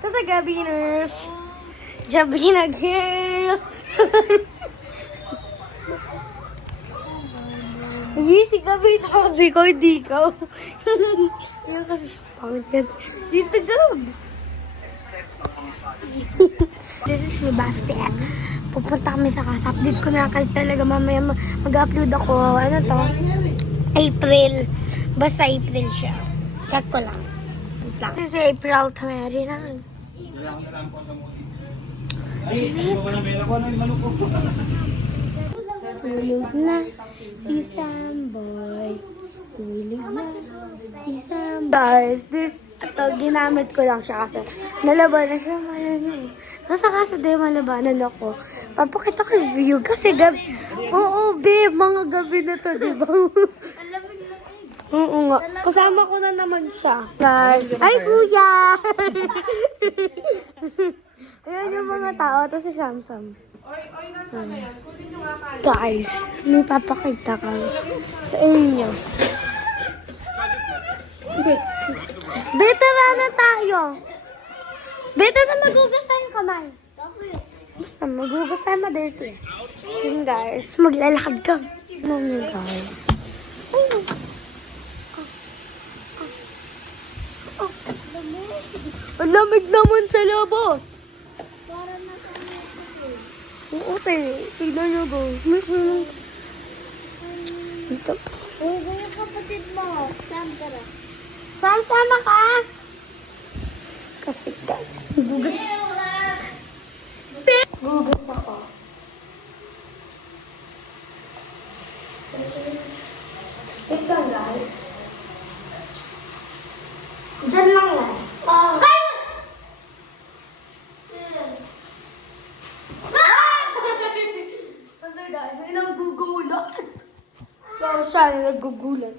to the Gabiners. Jabina girl. Hindi si Gabi, sabi ko, hindi ko. Yan kasi siya pangit. Dito, Gab. This is my Basti. Pupunta kami sa casa. Update ko na kahit talaga mamaya mag-upload ako. Ano to? April. Basta April siya. Check ko lang. Wait lang. This is April. Tamari na. Tulog na si Samboy. Tulog na si Samboy. Guys, ito, ginamit ko lang siya kasi nalabanan siya. Nasa casa din malabanan ako. Papakita ko yung view kasi gabi. Oo, babe, mga gabi na to, di ba? Oo nga. Kasama ko na naman siya. Guys, ay kuya! Ayan yung mga tao. Ito si Samsam. Guys, may papakita ka sa inyo. Beta na tayo. Beta na magugas tayong kamay. Basta magugas tayo ma-dirty. Yun guys, maglalakad ka. Ano nyo guys? Ayun. Ang lamig naman sa labas. Oo, tignan nyo guys. May kulong. Ito. Oo, yung kapatid mo. Sam, tara. Sam, sama ka? Kasi guys, gugas. Gugas ako. Ito guys. Diyan lang yan. Ay! Ano guys, may nanggugulat. So, siya yung naggugulat.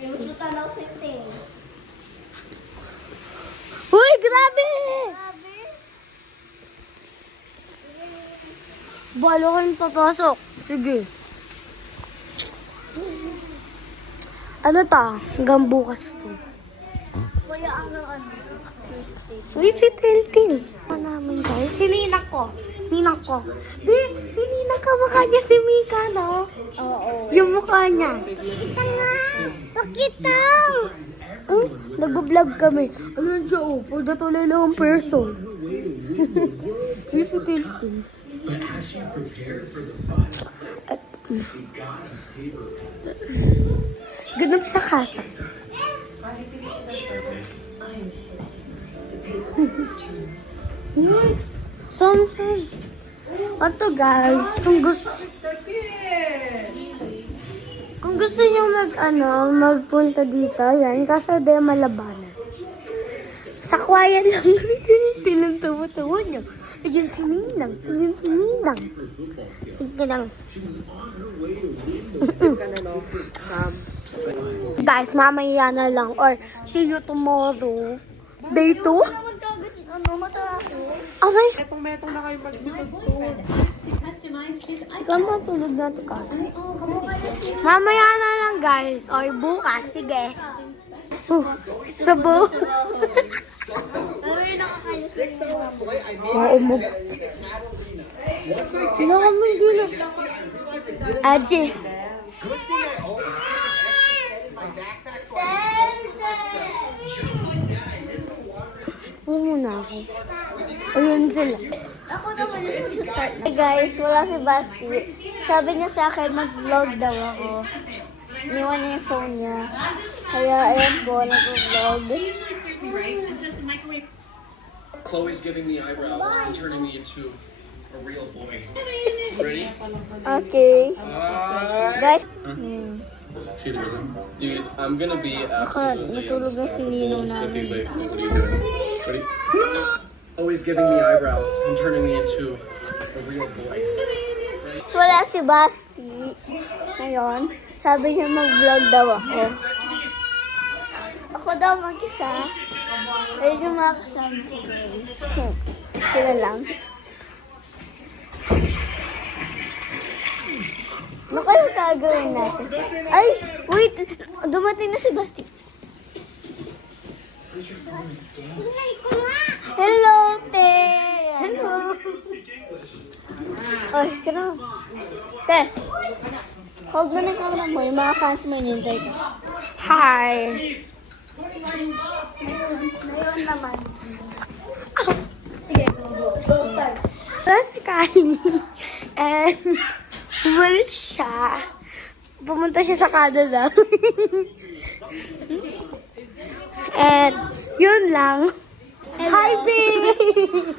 Gusto tanaw sa ting. Uy, grabe! Balo kayong papasok. Sige. Ano ta? Hanggang bukas to. Kuya, ano? Uy, si Tintin. Ano namin guys? Si Ninang ko. Ninang ko. Di, si Ninang kamukha niya si Mika, no? Oo. Yung mukha niya. Kita nga! Pakita! Nag-vlog kami. Ayun siya, oh. Pagdatuloy lang ang person. Yung si Tintin. At, ganap sa kasa. Samsung. Ito guys, kung gusto niyo magpunta dito, yan, kasi di malabanan. Sa kwayan lang, tinang tawa-tawa niyo. Ayun si Ninang, ayun si Ninang. Tingnan lang. Guys, mamaya na lang, or see you tomorrow. Day 2? Ano, matapos? Okay. Metong na kayo magsipag to. Ikaw matulog na ito ka. Mamaya na lang guys, or bukas, sige. Sabo. Pero yung nakakalis. Wow, mo. Nakamay gulo. Ate. Huwag muna ako. Ayun sila. Ako naman yung mag-start. Hey guys, wala si Basti. Sabi niya sa akin, mag-vlog daw ako. Iniwan niya yung phone niya. Kaya ayan po, nag-vlog. Chloe's giving me eyebrows and turning me into a real boy. Ready? Okay. Guys, See the rhythm? Dude, I'm gonna be absolutely natulog na si Ninong Okay, namin. wait, what are you doing? Ready? Always giving me eyebrows and turning me into a real boy. Wala si Basti. Ngayon, sabi niya mag-vlog daw ako. Ako daw mag-isa. Ayun yung mga kasama ko guys. Sila lang. Ano kaya gagawin natin? Ay, wait! Dumating na si Basti. Hinay ko nga! Oh, sino? Te, hold mo na yung camera mo. Yung mga fans mo hinintay ka. Hi! Ngayon naman. Tapos si Kylie. And, bumalik siya. Pumunta siya sa Canada. And, yun lang. Hi, babe!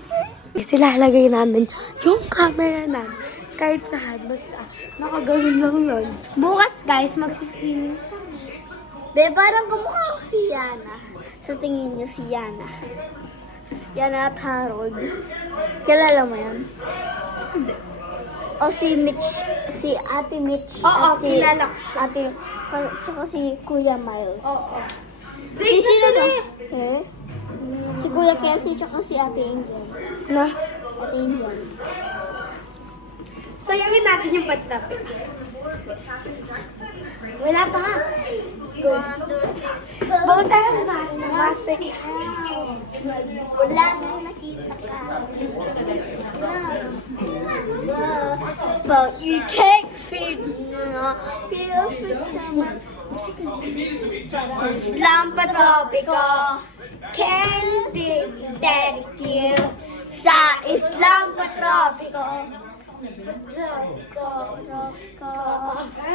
Silalagay namin yung camera namin. Kahit saan, basta nakagawin lang yun. Bukas, guys, magsiswimming. Be, parang kumukha ko si Yana. Sa tingin niyo si Yana. Yana at Harold. Kilala mo yan? O si Mitch, si Ate Mitch. Oo, at si kilala ko siya. Ate, tsaka si Kuya Miles. Oo. Si sino na? Eh? Si Kuya Kenzie tsaka si Ate Angel. Na? Ate Angel. Sayangin natin yung pagtapi. Wala pa. Bawal tayo na master. Wala na nakita ka. But you can't feed me. Feels with someone. Islam patropiko. Candy daddy sa Islam patropiko. Sa Islam patropiko.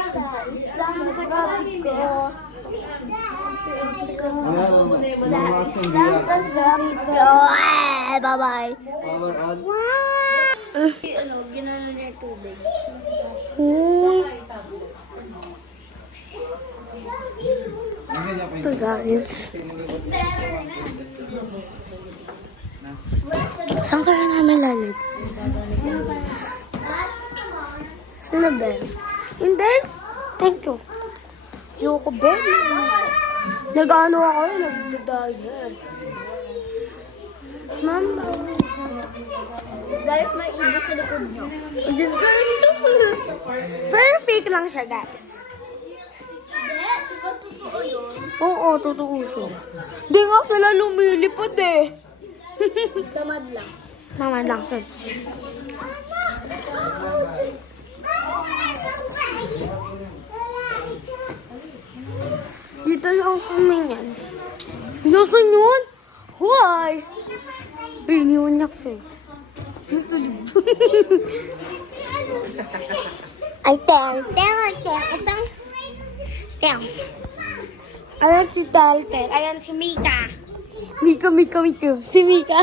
Sa Islam patropiko. Bye-bye. Ano, ginano niya yung tubig. Ito guys. Saan ka na namin lalit? Ano ba? Hindi. Thank you. Yoko ba? Nag-ano ako yun? Nagdadayad. Mama. Guys, may ibig sa likod niyo. Pero fake lang siya guys. Diba totoo yun? Oo, totoo siya. Di nga sila lumilipad eh. Tamad lang. Naman lang siya. Dito lang kami yan. Nasaan yun? Why? Iniwan niya kasi. Natulog. Ay, teng. Itong. Teng. Ayan si Talter. Ayan si Mika. Mika. Si Mika.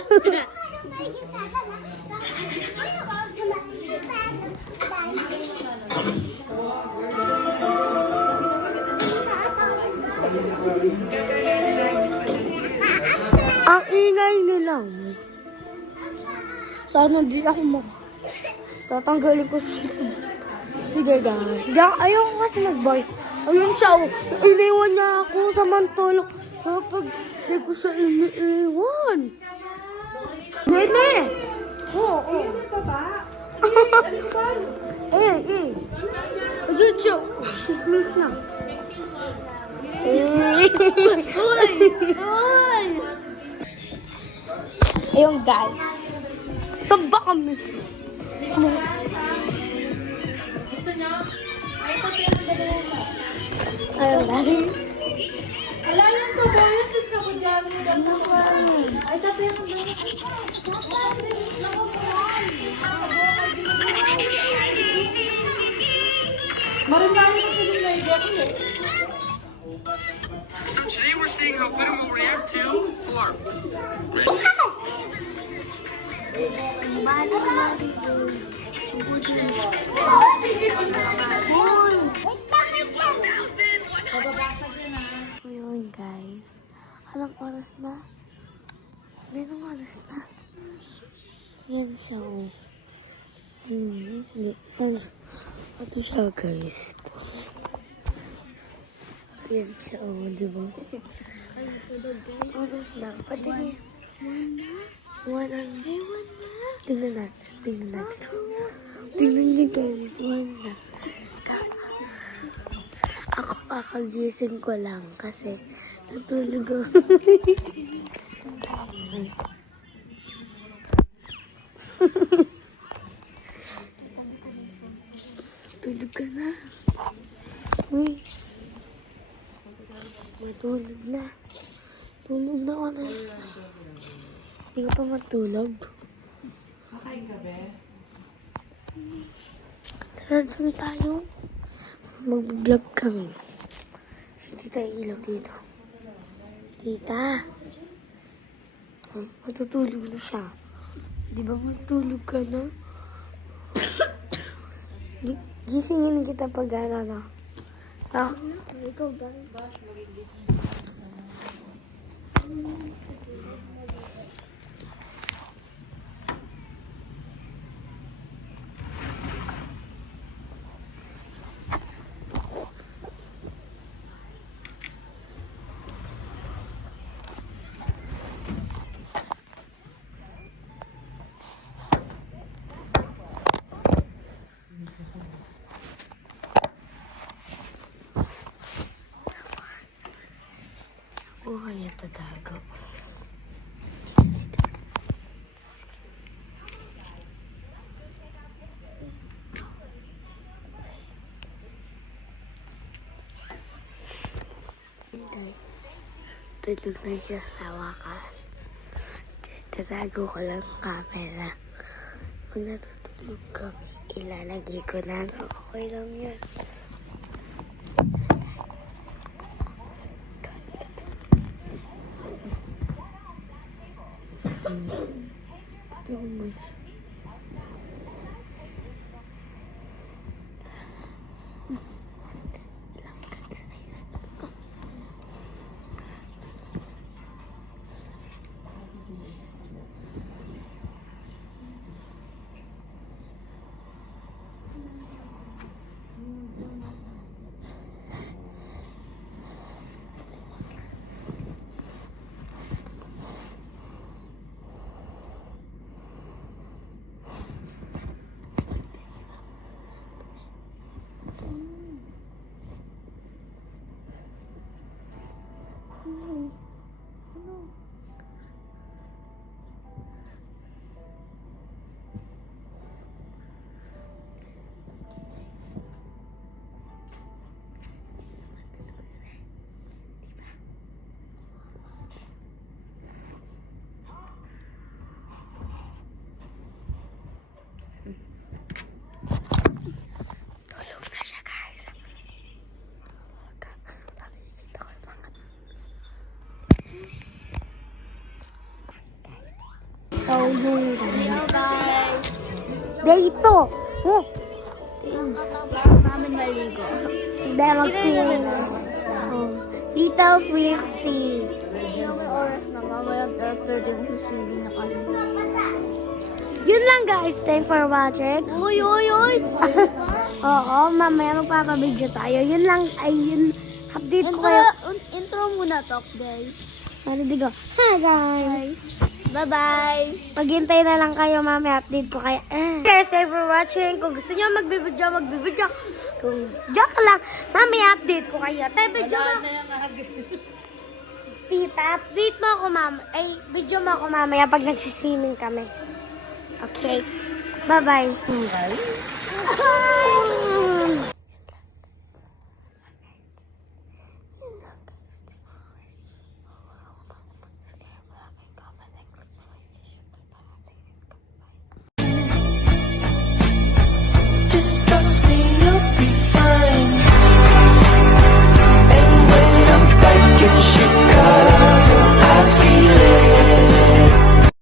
Ang ingay nila. Sana di ako tatanggalin ko sa sige guys. Ayoko kasi mag-voice. Ayun siya. Iniwan niya ako samantalang kapag di ko siya iniiwan. Nene! Oo. Ayun siya. Chismis na. Ayun guys. Saan ba kami? Ayun guys. So today we're seeing how Venom will react to Flarp. Ayun guys. Anong oras na? Anong oras na? Yan siya oh. Hindi. Ito siya guys. Yan siya oh. Diba? Oras na. Pati one na. Tingnan natin. Tingnan niyo guys. One na. Ako kakagising ko lang kasi natulog ako. ka na. Uy. Matulog na. Tulog na ako na. Hindi ka pa matulog. Makain ka, be? Tara, dun tayo. Mag-vlog kami. Si tita ilaw dito. Tita. Matutulog na siya. Di ba matulog ka na? Gisingin kita pag ano. Ah. Ikaw ba? O kaya tatago. Guys, tulog na siya sa wakas. Tatago ko lang camera. Pag natutulog kami, ilalagay ko na. Okay lang yan. Tumas. Tulog na siya, guys. So, yun guys. Dito! Oh! Namin maligo. Hindi, mag-swim na. Oh. Little Swiftie. May oras na mamaya after din swimming na kami. Yun lang guys. Thanks for watching. Uy, uy, uy! Oo, mamaya magpapabideo tayo. Yun lang. Ay, yun. Update ko kayo. Intro muna to, guys. Marinig ko. Hi guys. Bye-bye! Maghintay na lang kayo, mami. Update ko kayo. Guys, thanks for watching. Kung gusto nyo magbibidyo. Kung joke lang, mami, update ko kayo. Tay, video mo. Tita, update mo ako, mama. Ay, video mo ako, mamaya pag nagsiswimming kami. Okay. Bye-bye.